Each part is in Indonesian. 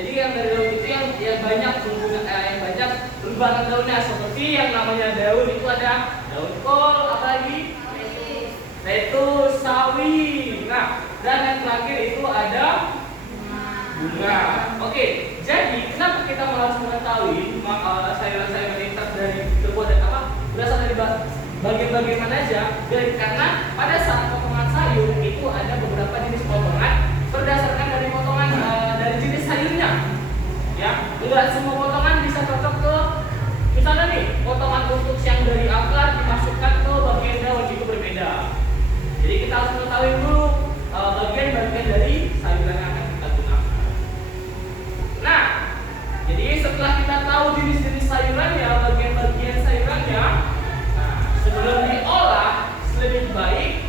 Jadi yang dari daun itu yang banyak yang banyak berbahan daunnya, seperti yang namanya daun itu ada daun kol, apalagi lettuce, sawi. Nah, dan yang terakhir itu ada bunga. Oke, jadi kenapa kita harus mengetahui sayuran-sayuran ini terbuat dari apa? Berasal dari bagian-bagian mana aja? Karena pada saat potongan sayur itu ada beberapa jenis potongan berdasarkan dari potongan dari jenis sayurnya. Ya, enggak semua potongan bisa cocok ke, misalnya nih, potongan untuk yang dari akar dimasukkan ke bagian daun itu berbeda. Jadi kita harus mengetahui dulu bagian-bagian dari sayuran yang akan kita gunakan. Nah, jadi setelah kita tahu jenis-jenis sayurannya, bagian-bagian sayurannya, nah, sebelum diolah, lebih baik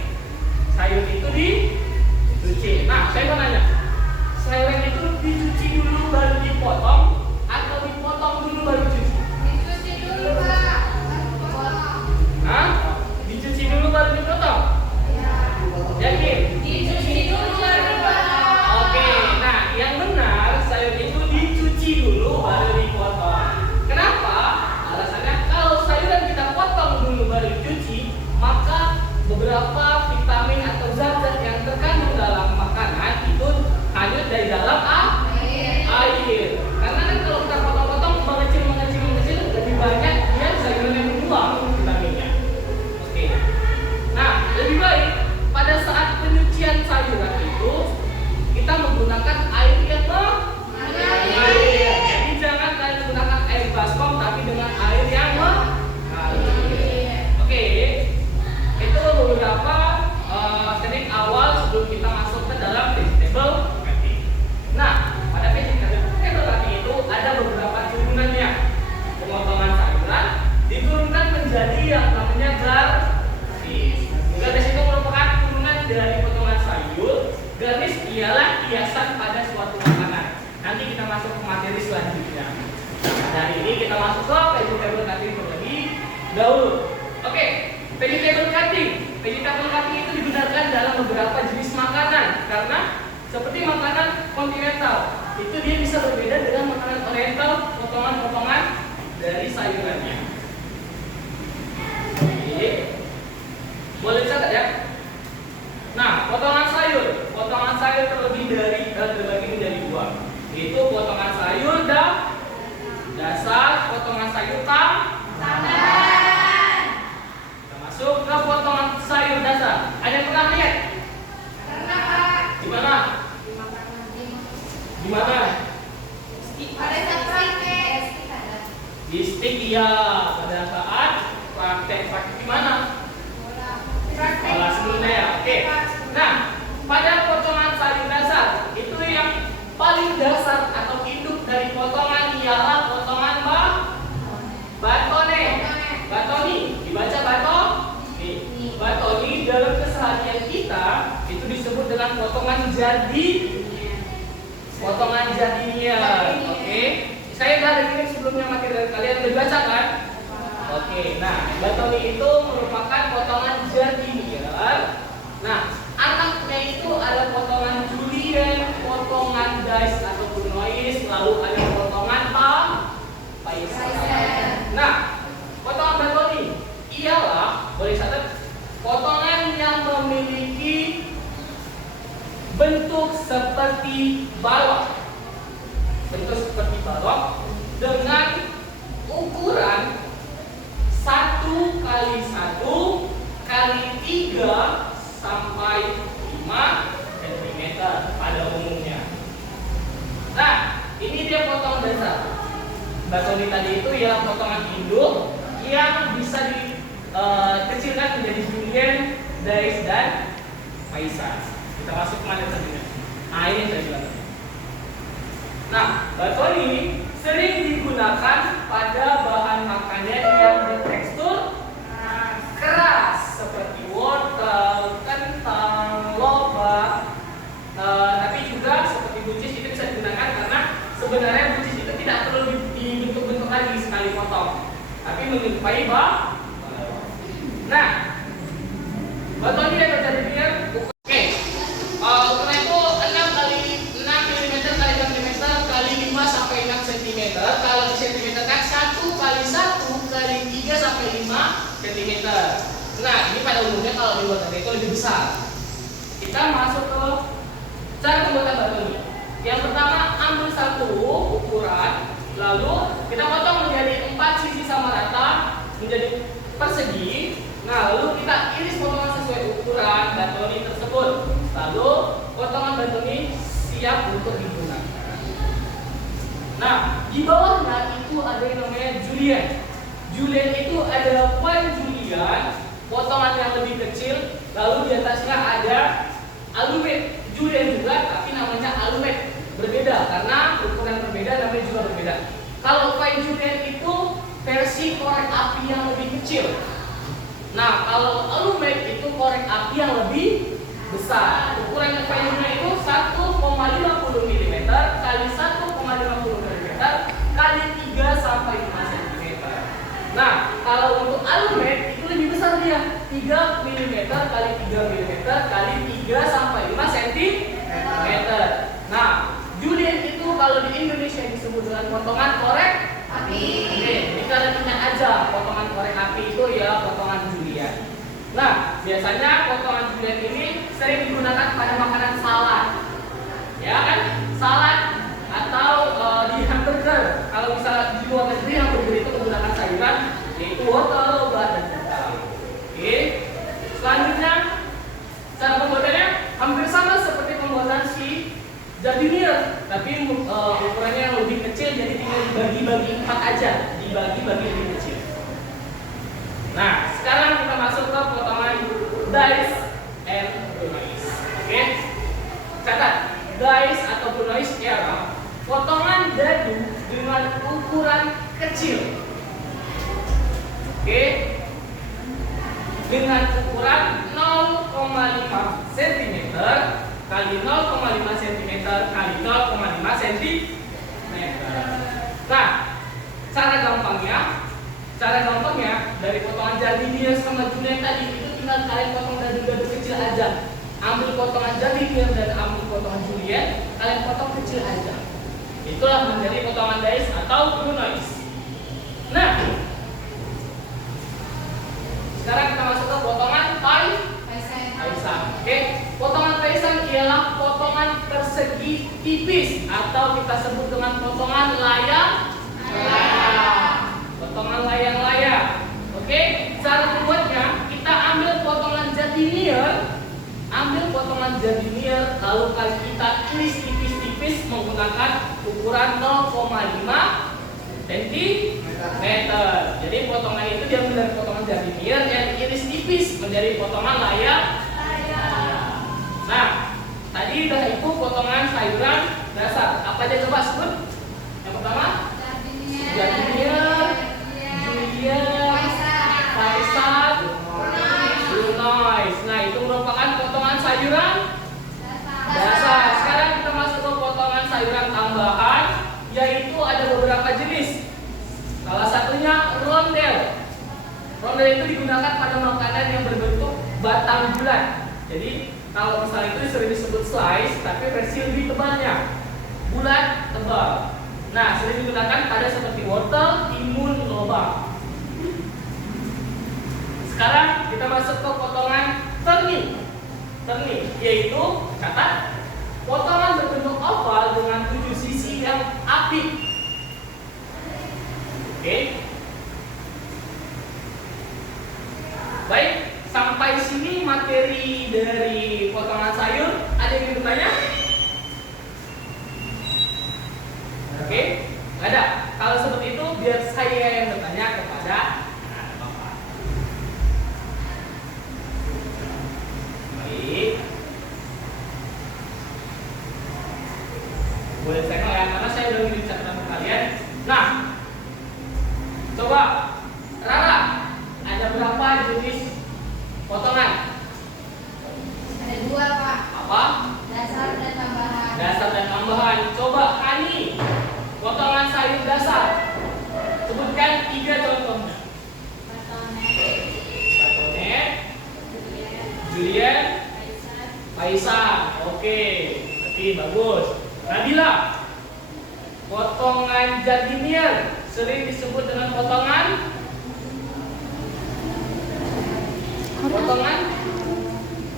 sayur itu dicuci. Nah, saya mau nanya, sayuran itu dicuci dulu baru dipotong atau dipotong dulu baru dicuci? Dicuci dulu, Pak. Hah? Dicuci dulu baru dipotong? Yakin? Dicuci dulu baru, Pak. Oke, nah yang benar sayur itu dicuci dulu baru dipotong. Kenapa? Alasannya kalau sayuran kita potong dulu baru dicuci, maka beberapa vitamin atau zat-zat yang terkandung dalam makanan itu hanyut dari dalam air. Karena kan kalau kita potong-potong mengecil lebih banyak dia sayuran yang berbuang vitaminnya. Oke. Nah, lebih baik pada saat penyucian sayuran itu kita menggunakan air yang mengalir. Jadi jangan kalian menggunakan air baskom tapi dengan air yang mengalir. Oke. Itu beberapa teknik awal sebelum kita masuk ke dalam vegetable cutting. Nah, pada vegetable cutting itu ada beberapa turunannya. Pemotongan sayuran diturunkan menjadi yang namanya garnish. Garnish itu merupakan turunan dari potongan sayur. Garnish ialah hiasan pada suatu makanan. Nanti kita masuk ke materi selanjutnya. Nah, hari ini kita masuk ke vegetable cutting terlebih dahulu. Oke, vegetable cutting. Vegetable cutting itu digunakan dalam beberapa jenis makanan karena seperti makanan kontinental itu dia bisa berbeda dengan makanan oriental, potongan-potongan dari sayurannya. Oke, boleh catat ya. Nah, potongan sayur terbagi menjadi dua. Itu potongan sayur dasar, potongan sayur tambahan. Kita masuk ke potongan sayur dasar. Ada yang pernah lihat? Pernah, Pak. Di mana? Di mana? Pada saat praktek. Di stick ya. Pada saat praktek di mana? Kelas sebelumnya ya. Oke. Nah, pada potongan sayur dasar itu yang paling dasar atau induk dari potongan ialah potongan batoni. Dibaca batoni dalam keseharian kita itu disebut dengan potongan jadinya. Oke. Saya udah dengerin sebelumnya materi dari kalian udah baca kan? Oke. Nah, batoni itu merupakan potongan jadinya. Nah, anaknya itu ada potongan julienne, potongan dice atau noise, lalu ada potongan paisah. Nah, potongan batoni ialah, boleh catat, potongan yang memiliki bentuk seperti balok. Dengan ukuran 1 kali 1 kali 3 sampai 5 cm pada umumnya. Nah, ini dia potongan dasar. Batoni tadi itu ya potongan induk yang bisa dikecilkan menjadi julienne, dice dan paisah. Kita masuk ke materi selanjutnya. Nah, ini saya bilang. Nah, batoni sering digunakan pada bahan makanan yang bertekstur keras seperti wortel, kentang, lobak, tapi juga seperti buncis itu bisa digunakan karena sebenarnya buncis itu tidak perlu dibentuk-bentuk lagi sekali potong, tapi menyerupai Nah, batoni yang terjadi dengan ukuran itu 6 kali 6 mm kali 6 mm kali cm. Nah, ini pada umumnya kalau dibuat dari itu lebih besar. Kita masuk ke cara pembuatan batoni. Yang pertama, ambil satu ukuran, lalu kita potong menjadi 4 sisi sama rata, menjadi persegi. Nah, lalu kita iris potongan sesuai ukuran batoni tersebut. Lalu potongan batoni siap untuk digunakan. Nah, di bawahnya itu ada yang namanya julienne. Julienne itu adalah fine julienne, potongan yang lebih kecil. Lalu di atasnya ada alumette. Julienne juga, tapi namanya alumette. Berbeda karena ukuran berbeda, namanya juga berbeda. Kalau fine julienne itu versi korek api yang lebih kecil. Nah, kalau alumette itu korek api yang lebih besar. Ukuran yang fine julienne itu 1,50 mm kali 1,50 mm kali 3 sampai 5 cm. Nah, kalau untuk alumette itu lebih besar dia, 3 mm kali 3 mm kali 3 sampai 5 cm. Nah, julienne itu kalau di Indonesia disebut dengan potongan korek Api. Oke, ini kalian ingat aja potongan korek api itu ya potongan julienne. Nah, biasanya potongan julienne ini sering digunakan pada makanan salad. Ya kan? Salad atau di hamburger. Kalau misalnya di luar negeri hamburger itu menggunakan sayuran yaitu wortel, buah dan kentang. Oke. Selanjutnya cara pembuatannya hampir sama seperti pembuatan si jardinier, tapi ukurannya yang lebih kecil, jadi tinggal dibagi-bagi 4 aja, dibagi-bagi lebih kecil. Nah, sekarang kita masuk ke potongan dice and brunoise. Oke. Catat, dice atau brunoise ialah potongan dadu dengan ukuran kecil. Oke. Dengan ukuran 0,5 cm kali 0,5 cm kali 0,5 cm. Nah, cara gampangnya dari potongan jardinier sama julienne tadi itu tinggal kalian potong dadu-dadu kecil aja. Ambil potongan jardinier dan ambil potongan julienne, kalian potong kecil aja. Itulah menjadi potongan dice atau brunoise. Nah, sekarang kita masuk ke potongan paisan. Oke, potongan paisan ialah potongan persegi tipis atau kita sebut dengan potongan layang. Potongan layang-layang. Oke, cara membuatnya kita ambil potongan jardinier, lalu kita iris tipis-tipis menggunakan ukuran 0,5 cm. Jadi potongan itu diambil dari potongan jardinier yang diiris tipis menjadi potongan layang. Nah, tadi udah itu potongan sayuran dasar. Apa aja coba sebut? Yang pertama, jardinier, julienne, paisan, brunoise. Nah, itu merupakan potongan sayuran dasar. Sekarang kita masuk ke potongan sayuran tambahan, yaitu ada beberapa jenis. Salah satunya rondel. Rondel itu digunakan pada makanan yang berbentuk batang bulat. Jadi kalau misalnya itu sering disebut slice, tapi versi lebih tebalnya, bulat tebal. Nah, sering digunakan pada seperti wortel, timun, lobak. Sekarang kita masuk ke potongan terning, yaitu catat potongan berbentuk oval dengan 7 sisi yang apik. Oke. Baik, sampai sini materi dari potongan sayur. Ada yang ingin bertanya? Oke, nggak ada. Kalau seperti itu, biar saya yang bertanya kepada Bapak. Baik. Boleh saya ya, karena saya udah bikin catatan kalian. Nah, coba Rara, ada berapa jenis potongan? Ada 2, Pak. Apa? Dasar dan tambahan. Dasar dan tambahan. Coba Ani, potongan sayur dasar. Sebutkan 3 contohnya. Batonet, julienne, paisan. Oke, berarti bagus. Nabila, potongan jardinier sering disebut dengan potongan Potongan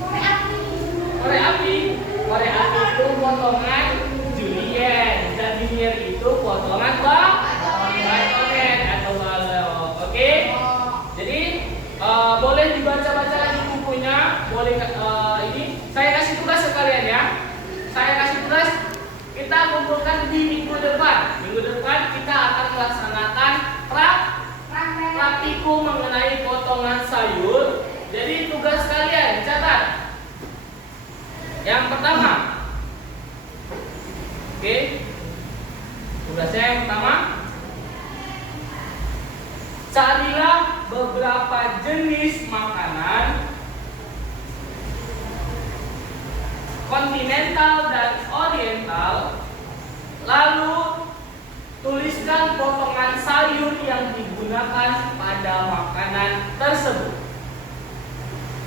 Korek api. korek api. Korek api itu potongan julienne. Jardinier itu potongan batonet atau balok. Oke? Jadi boleh dibaca-baca lagi bukunya. Boleh ini saya kasih tugas sekalian ya. Saya kasih tugas, kita kumpulkan di minggu depan. Minggu depan kita akan melaksanakan praktikum mengenai potongan sayur. Jadi tugas kalian catat. Yang pertama, oke, tugasnya yang pertama, carilah beberapa jenis makanan kontinental dan oriental, lalu tuliskan potongan sayur yang digunakan pada makanan tersebut.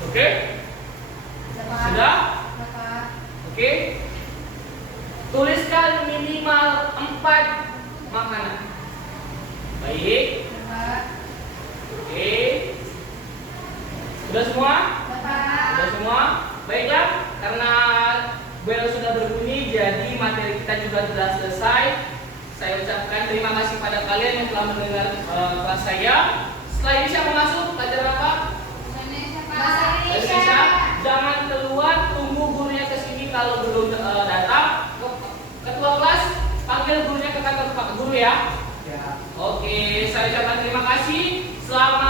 Oke? Sudah? Oke? Tuliskan minimal 4 makanan. Baik. Oke. Sudah semua? Sudah semua? Baiklah, karena bel sudah berbunyi, jadi materi kita juga sudah selesai. Saya ucapkan terima kasih pada kalian yang telah mendengar kelas saya. Setelah ini siapa masuk? Pelajaran apa? Bahasa Indonesia. Jangan keluar, tunggu gurunya ke sini kalau belum datang. Ketua kelas, panggil gurunya ke kantor Pak Guru ya. Oke, saya ucapkan terima kasih. Selamat